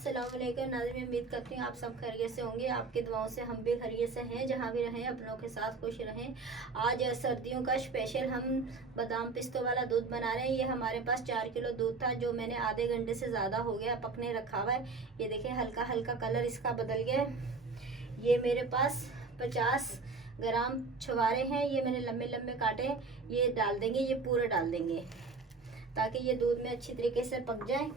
अस्सलाम वालेकुम नाज़रीन, मैं उम्मीद करती हूँ आप सब खैरियत से होंगे। आपकी दुआओं से हम भी खैरियत से हैं। जहाँ भी रहें अपनों के साथ खुश रहें। आज सर्दियों का स्पेशल हम बादाम पिस्तों वाला दूध बना रहे हैं। ये हमारे पास 4 किलो दूध था जो मैंने आधे घंटे से ज़्यादा हो गया पकने रखा हुआ है। ये देखें हल्का हल्का कलर इसका बदल गया। ये मेरे पास 50 ग्राम छुहारे हैं, ये मैंने लंबे लंबे काटे हैं। ये डाल देंगे, ये पूरे डाल देंगे ताकि ये दूध में अच्छी तरीके से पक जाए।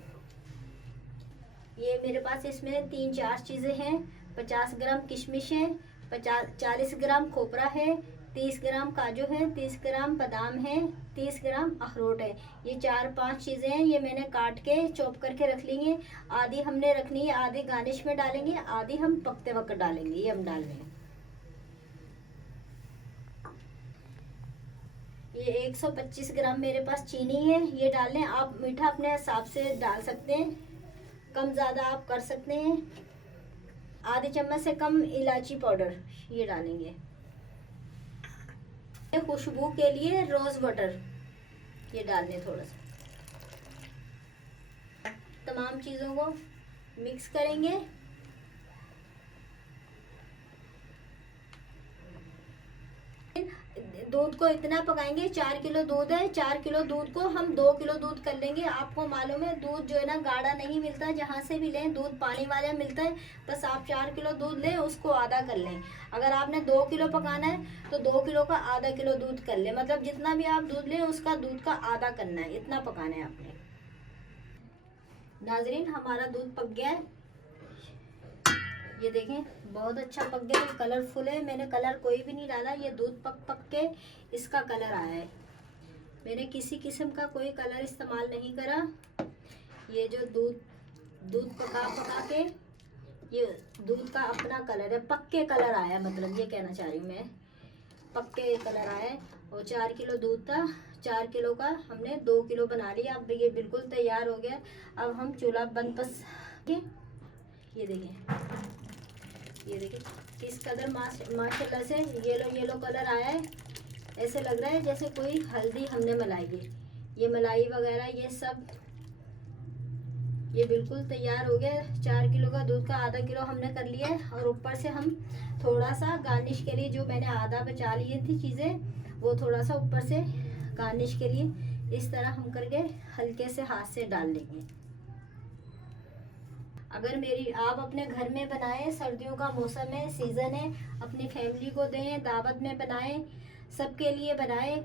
ये मेरे पास इसमें 3-4 चीज़ें हैं। 50 ग्राम किशमिश है, 40 ग्राम खोपरा है, 30 ग्राम काजू है, 30 ग्राम बादाम है, 30 ग्राम अखरोट है। ये 4-5 चीज़ें हैं। ये मैंने काट के चॉप करके रख लेंगे। आधी हमने रखनी है, आधी गार्निश में डालेंगे, आधी हम पकते वक्त डालेंगे। ये हम डाल रहे हैं। ये 125 ग्राम मेरे पास चीनी है, ये डाल लें। आप मीठा अपने हिसाब से डाल सकते हैं, कम ज़्यादा आप कर सकते हैं। आधे चम्मच से कम इलायची पाउडर ये डालेंगे। खुशबू के लिए रोज़ वाटर ये डाल दें थोड़ा सा। तमाम चीज़ों को मिक्स करेंगे। दूध को इतना पकाएंगे, 4 किलो दूध है, 4 किलो दूध को हम 2 किलो दूध कर लेंगे। आपको मालूम है दूध जो है ना गाढ़ा नहीं मिलता, जहाँ से भी लें दूध पानी वाला मिलता है। बस आप 4 किलो दूध लें, उसको आधा कर लें। अगर आपने 2 किलो पकाना है तो 2 किलो का आधा किलो दूध कर लें। मतलब जितना भी आप दूध लें उसका दूध का आधा करना है, इतना पकाना है आपने। नाजरीन हमारा दूध पक गया है, ये देखें बहुत अच्छा पक गया है, कलरफुल है। मैंने कलर कोई भी नहीं डाला, ये दूध पक पक के इसका कलर आया है। मैंने किसी किस्म का कोई कलर इस्तेमाल नहीं करा। ये जो दूध पका पका के ये दूध का अपना कलर है, पक्के कलर आया, मतलब ये कहना चाह रही हूँ मैं, पक्के कलर आया है। और 4 किलो दूध था, 4 किलो का हमने 2 किलो बना लिया। अब ये बिल्कुल तैयार हो गया। अब हम चूल्हा बंद ये देखें, ये देखिए किस कदर माशाल्लाह से येलो कलर आया है। ऐसे लग रहा है जैसे कोई हल्दी हमने मलाई है। ये मलाई वगैरह ये सब ये बिल्कुल तैयार हो गया। 4 किलो का दूध का आधा किलो हमने कर लिया है। और ऊपर से हम थोड़ा सा गार्निश के लिए जो मैंने आधा बचा लिए थी चीज़ें, वो थोड़ा सा ऊपर से गार्निश के लिए इस तरह हम करके हल्के से हाथ से डाल लेंगे। अगर मेरी आप अपने घर में बनाएं, सर्दियों का मौसम है, सीज़न है, अपनी फैमिली को दें, दावत में बनाएं, सबके लिए बनाएं।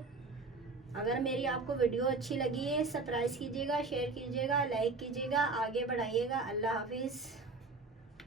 अगर मेरी आपको वीडियो अच्छी लगी है सब्सक्राइब कीजिएगा, शेयर कीजिएगा, लाइक कीजिएगा, आगे बढ़ाइएगा। अल्लाह हाफिज़।